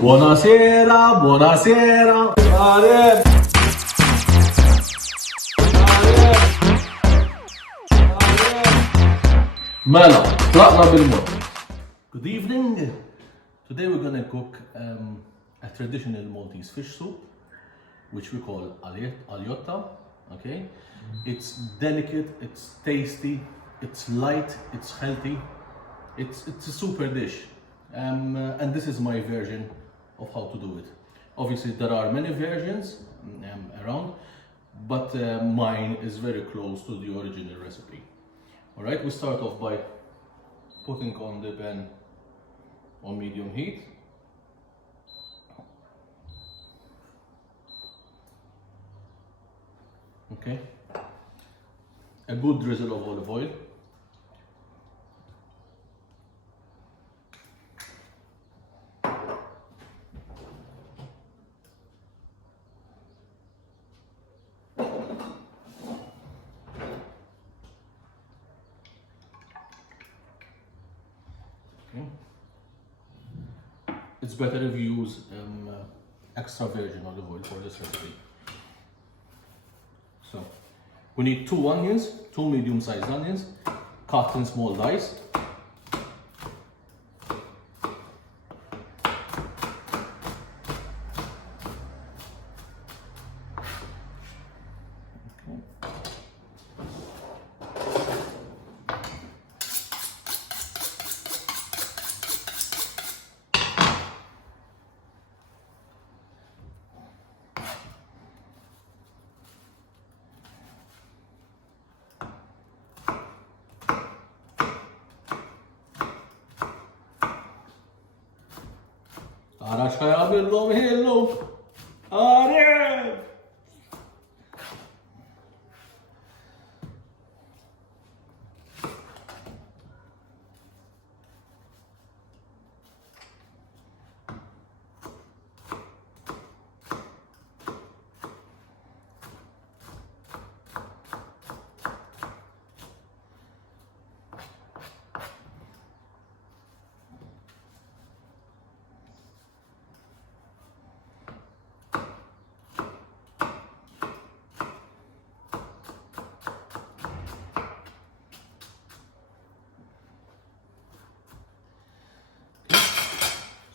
Buonasera, buonasera. Mela, tlaqna bil-mod. Good evening. Today we're gonna cook a traditional Maltese fish soup, which we call ALJOTTA. Okay, it's delicate, it's tasty, it's light, it's healthy. It's a super dish, and this is my version of how to do it. Obviously, there are many versions around, but mine is very close to the original recipe. All right, we start off by putting on the pan on medium heat. Okay, a good drizzle of olive oil. It's better if you use extra virgin olive oil for this recipe. So, we need 2 onions, 2 medium-sized onions, cut in small dice. Ara xajabillom hillum! Arif!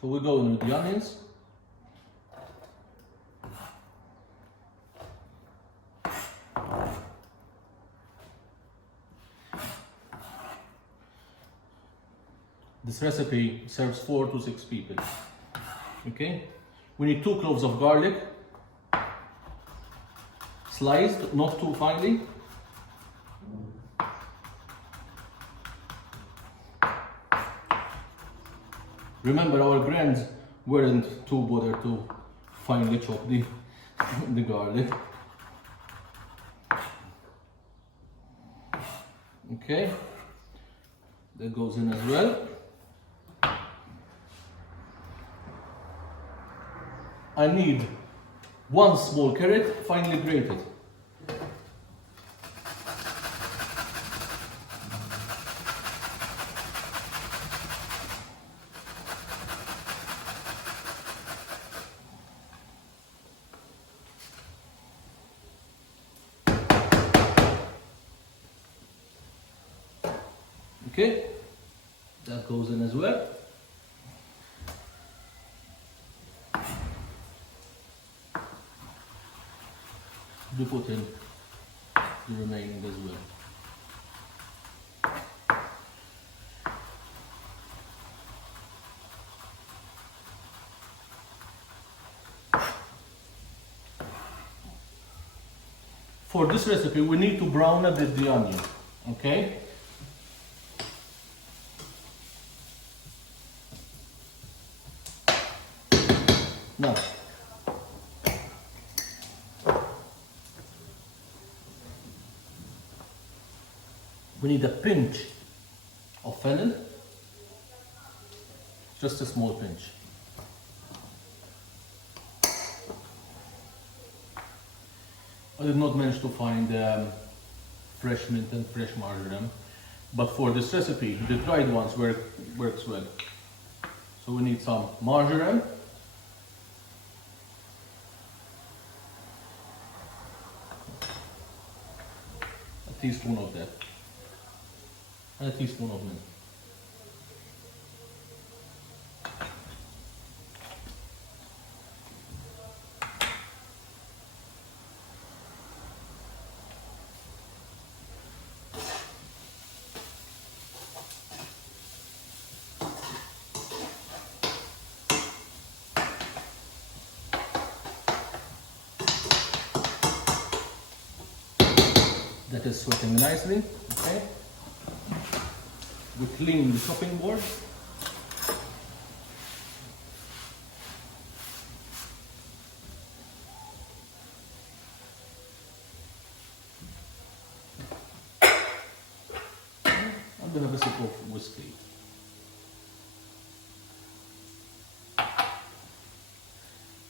So we go in with the onions. This recipe serves 4 to 6 people. Okay, we need 2 cloves of garlic, sliced, not too finely. Remember, our grands weren't too bothered to finely chop the garlic. Okay, that goes in as well. I need 1 small carrot, finely grated. Okay, that goes in as well. We put in the remaining as well. For this recipe, we need to brown a bit the onion, okay? Now, we need a pinch of fennel, just a small pinch. I did not manage to find fresh mint and fresh marjoram, but for this recipe, the dried ones works well. So we need some marjoram, teaspoon of that. And a teaspoon of mint. That is sweating nicely, okay? We clean the chopping board. I'm gonna have a sip of whiskey.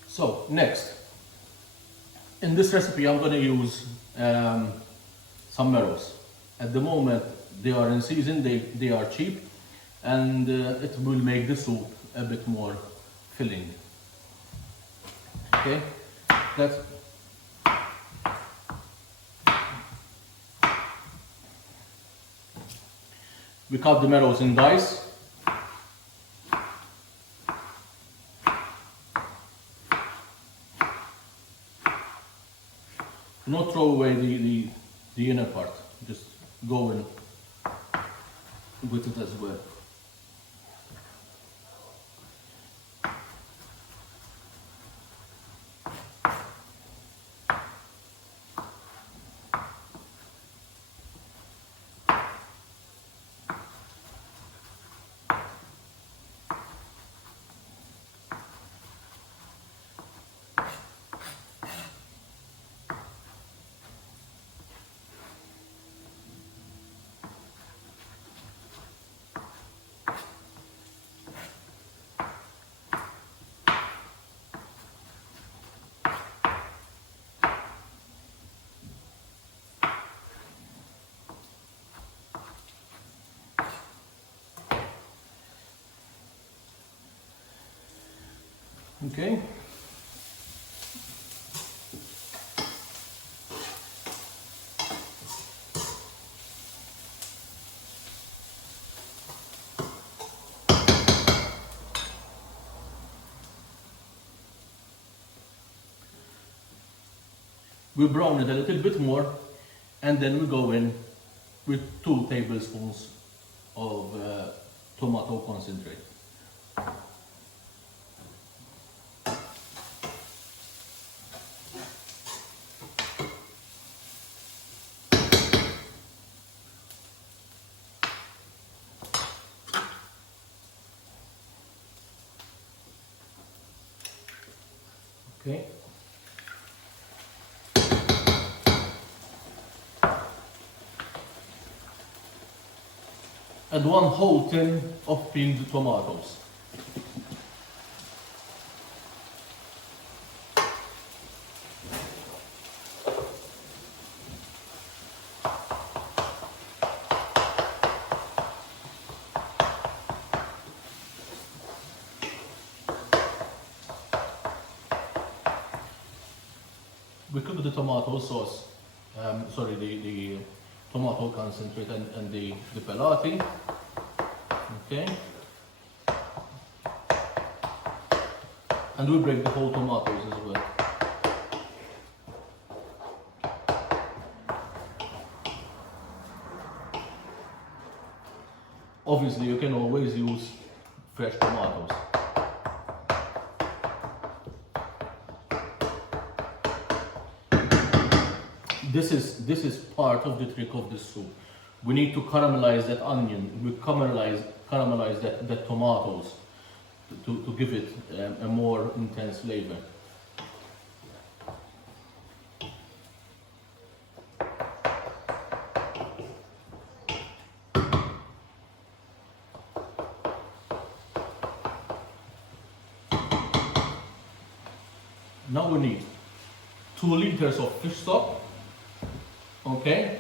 So, next. In this recipe I'm gonna use some marrows. At the moment they are in season, they are cheap, and it will make the soup a bit more filling. Okay, that's we cut the marrows in dice. Do not throw away the inner part, just go in with it as well. Okay. We brown it a little bit more, and then we go in with 2 tablespoons of tomato concentrate. Okay. And 1 whole tin of peeled tomatoes. We cook the tomato sauce, the tomato concentrate and the pelati. Okay. And we break the whole tomatoes as well. Obviously, you can always use fresh tomatoes. This is part of the trick of the soup. We need to caramelize that onion. We caramelize that tomatoes to give it a more intense flavor. Now we need 2 liters of fish stock. Okay.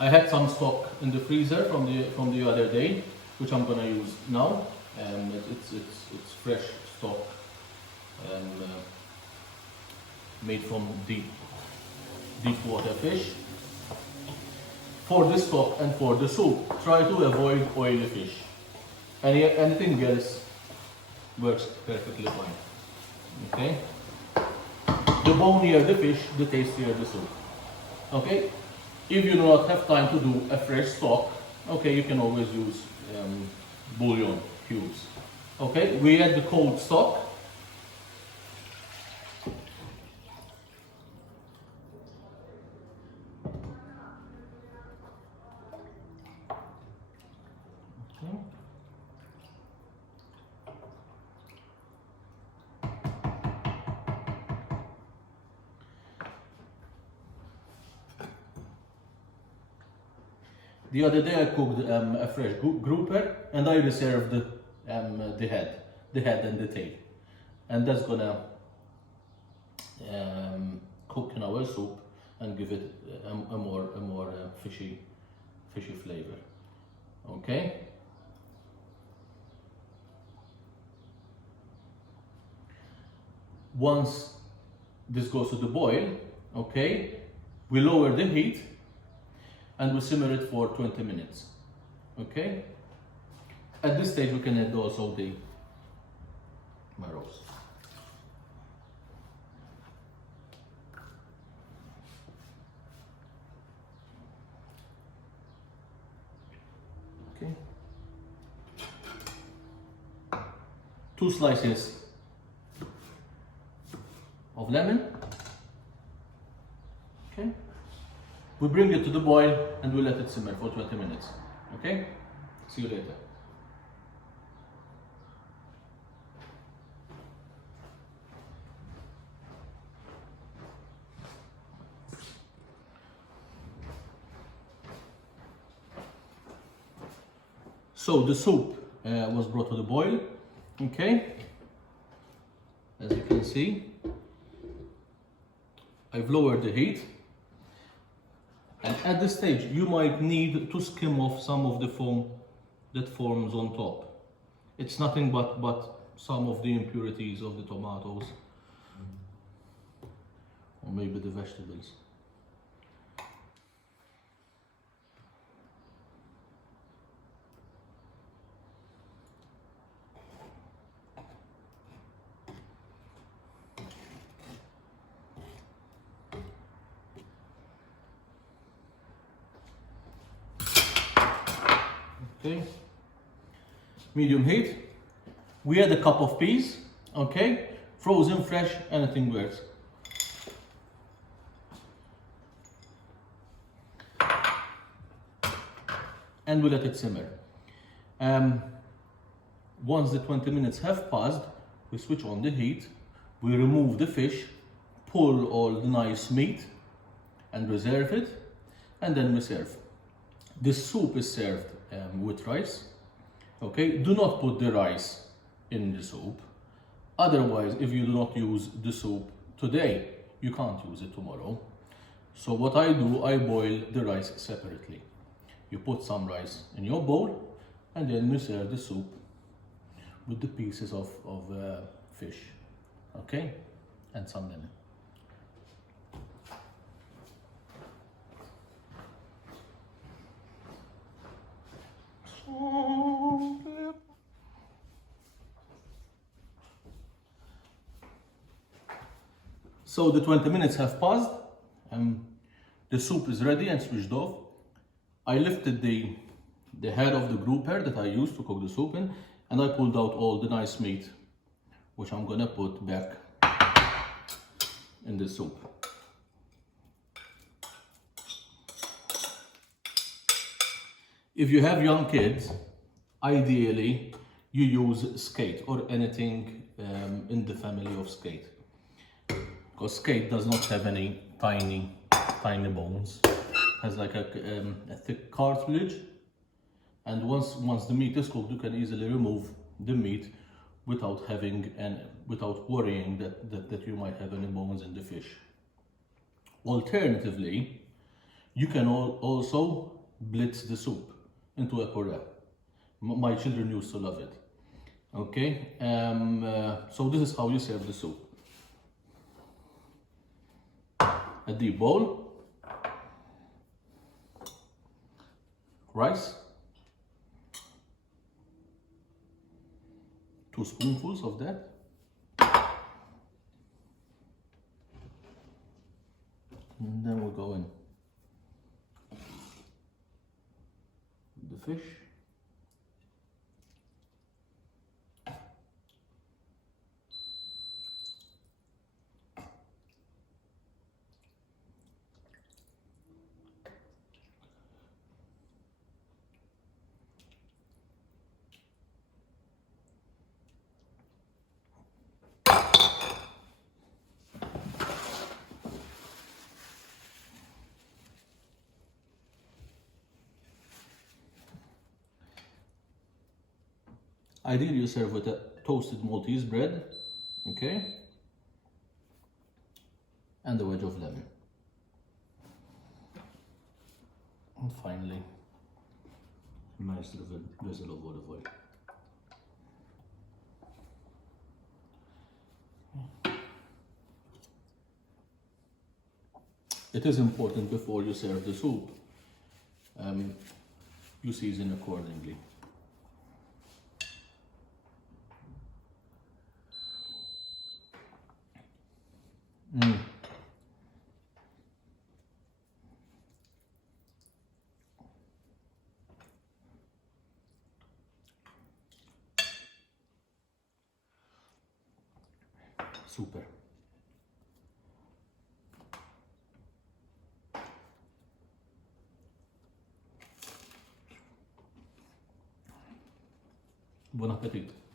I had some stock in the freezer from the other day, which I'm gonna use now. It's fresh stock, made from deep deep water fish. For the stock and for the soup, try to avoid oily fish. Anything else works perfectly fine. Okay? The bonier the fish, the tastier the soup. Okay? If you do not have time to do a fresh stock, okay, you can always use bouillon cubes. Okay, we add the cold stock. Okay. The other day I cooked a fresh grouper and I reserved the head and the tail, and that's gonna cook in our soup and give it a more fishy flavor. Okay. Once this goes to the boil, okay, we lower the heat and we simmer it for 20 minutes. Okay. At this stage, we can add also the marrows. Okay. 2 slices of lemon. Okay. We bring it to the boil and we let it simmer for 20 minutes. Okay? See you later. So the soup was brought to the boil. Okay? As you can see, I've lowered the heat. And at this stage, you might need to skim off some of the foam that forms on top. It's nothing but some of the impurities of the tomatoes, or maybe the vegetables. Okay, medium heat. We add a cup of peas, okay, frozen, fresh, anything works. And we let it simmer. Once the 20 minutes have passed, we switch on the heat, we remove the fish, pull all the nice meat and reserve it, and then we serve. This soup is served with rice. Okay, do not put the rice in the soup. Otherwise, if you do not use the soup today, you can't use it tomorrow. So what I do, I boil the rice separately. You put some rice in your bowl and then you serve the soup with the pieces of fish. Okay, and some lemon. So the 20 minutes have passed, the soup is ready and switched off. I lifted the head of the grouper that I used to cook the soup in, and I pulled out all the nice meat, which I'm gonna put back in the soup. If you have young kids, ideally you use skate or anything in the family of skate, because skate does not have any tiny bones. It has like a thick cartilage, and once the meat is cooked, you can easily remove the meat without worrying that you might have any bones in the fish. Alternatively, you can also blitz the soup into a puree. My children used to love it. Okay, so this is how you serve the soup. A deep bowl, rice, 2 spoonfuls of that, and then we'll go in with the fish. Ideally, you serve with a toasted Maltese bread, okay, and a wedge of lemon. And finally, a nice little drizzle of olive oil. It is important before you serve the soup, you season accordingly. Super. Buon appetito.